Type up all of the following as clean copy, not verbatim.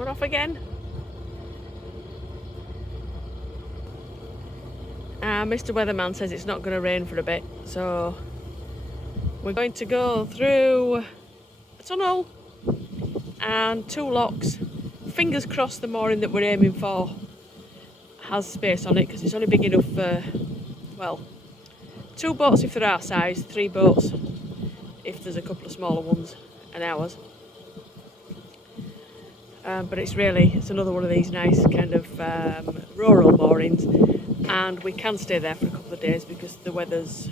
We're off again. Mr. Weatherman says it's not going to rain for a bit, so we're going to go through a tunnel and 2 locks. Fingers crossed the mooring that we're aiming for has space on it, because it's only big enough for, well, 2 boats if they're our size, 3 boats if there's a couple of smaller ones and ours. But it's another one of these nice kind of rural moorings, and we can stay there for a couple of days because the weather's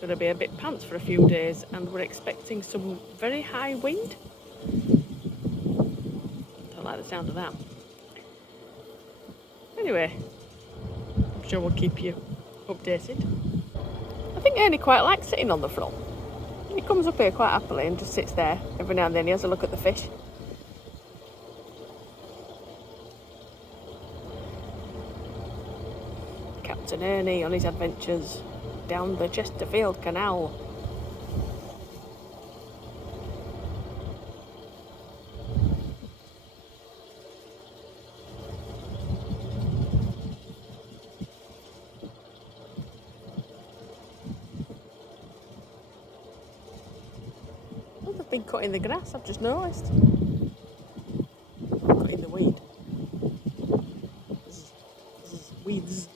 going to be a bit pants for a few days, and we're expecting some very high wind. Don't like the sound of that. Anyway, I'm sure we'll keep you updated. I think Ernie quite likes sitting on the front. He comes up here quite happily and just sits there. Every now and then he has a look at the fish. Captain Ernie on his adventures down the Chesterfield Canal. Oh, they've been cutting the grass, I've just noticed. Cutting the weed. This is weeds.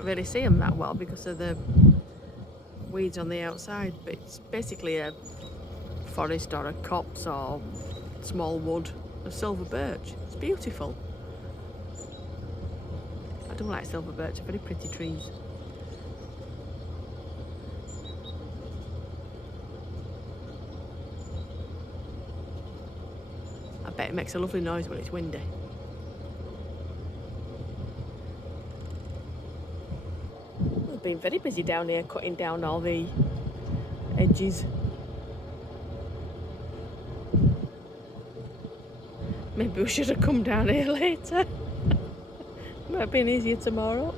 can't really see them that well because of the weeds on the outside, but it's basically a forest or a copse or small wood of silver birch. It's beautiful. I do like silver birch, they're very pretty trees. I bet it makes a lovely noise when it's windy. We've been very busy down here cutting down all the edges. Maybe we should have come down here later. Might have been easier tomorrow.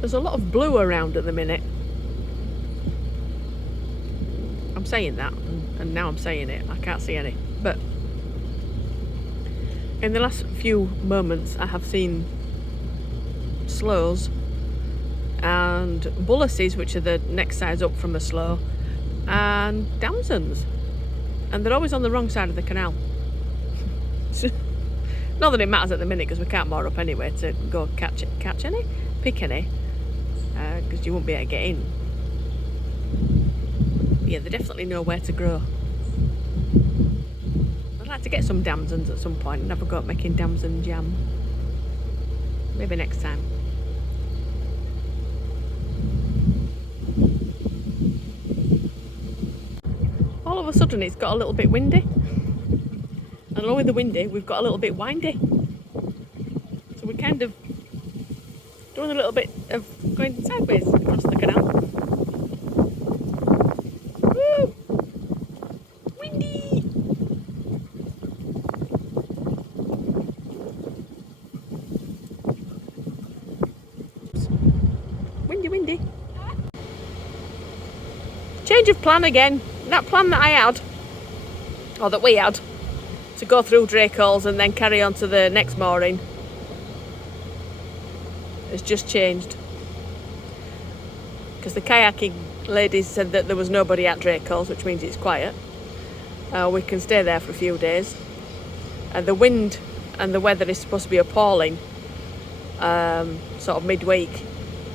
There's a lot of blue around at the minute. I'm saying that, and now I'm saying it. I can't see any. But in the last few moments, I have seen sloes and bullaces, which are the next size up from a sloe, and damsons. And they're always on the wrong side of the canal. Not that it matters at the minute because we can't moor up anyway to go pick any, because you won't be able to get in. Yeah, they definitely know where to grow. I'd like to get some damsons at some point and have a go at making damson jam. Maybe next time. All of a sudden it's got a little bit windy. And along with the windy, we've got a little bit windy. So we're kind of doing a little bit of going sideways across the canal. Woo! Windy! Windy, windy. Change of plan again. That plan that I had, or that we had, to go through Dracos and then carry on to the next mooring, has just changed. Because the kayaking ladies said that there was nobody at Dracos, which means it's quiet. We can stay there for a few days. The wind and the weather is supposed to be appalling, sort of midweek.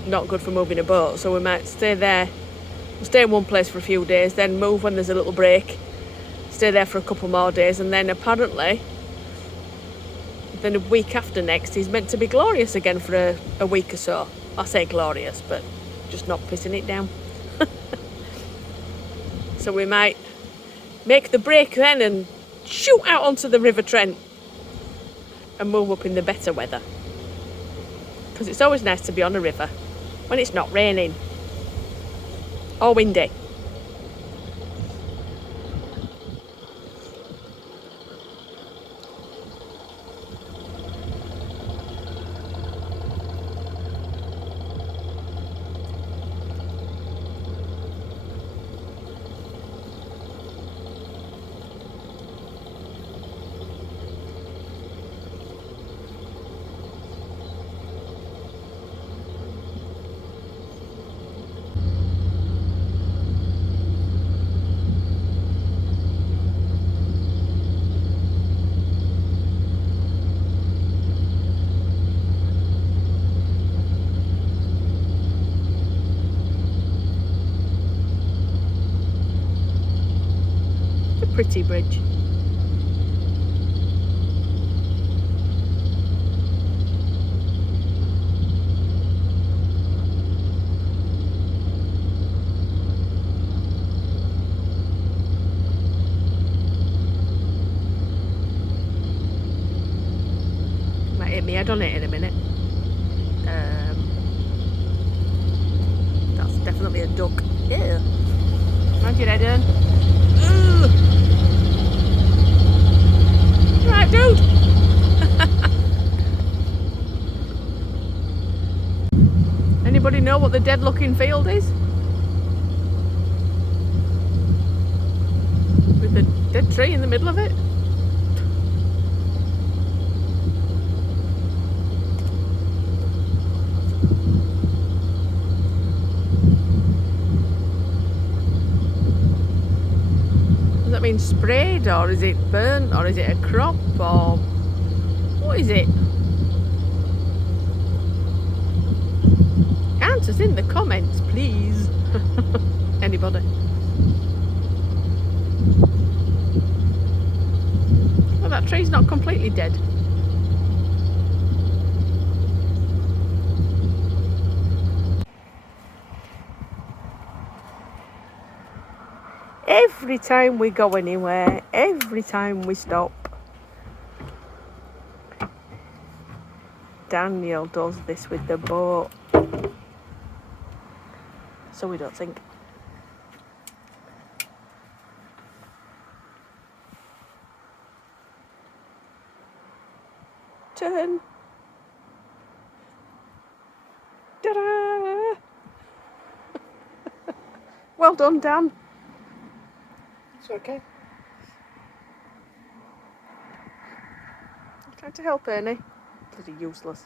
Not good for moving a boat, so we might stay there. We'll stay in one place for a few days, then move when there's a little break, stay there for a couple more days, and then apparently then a week after next is meant to be glorious again for a week or so. I say glorious, but just not pissing it down. So we might make the break then and shoot out onto the River Trent and move up in the better weather. Because it's always nice to be on a river when it's not raining or windy. Pretty bridge. Might hit me head on it in a minute. That's definitely a duck. Yeah. Mind your head in. Right, dude. Anybody know what the dead looking field is? With a dead tree in the middle of it? Does that mean sprayed, or is it burnt, or is it a crop, or what is it? Answers in the comments, please. Anybody? Well, that tree's not completely dead. Every time we go anywhere, every time we stop, Daniel does this with the boat. So we don't sink. Turn. Ta-da! Well done, Dan. It's okay. I'm trying to help Ernie. Bloody useless.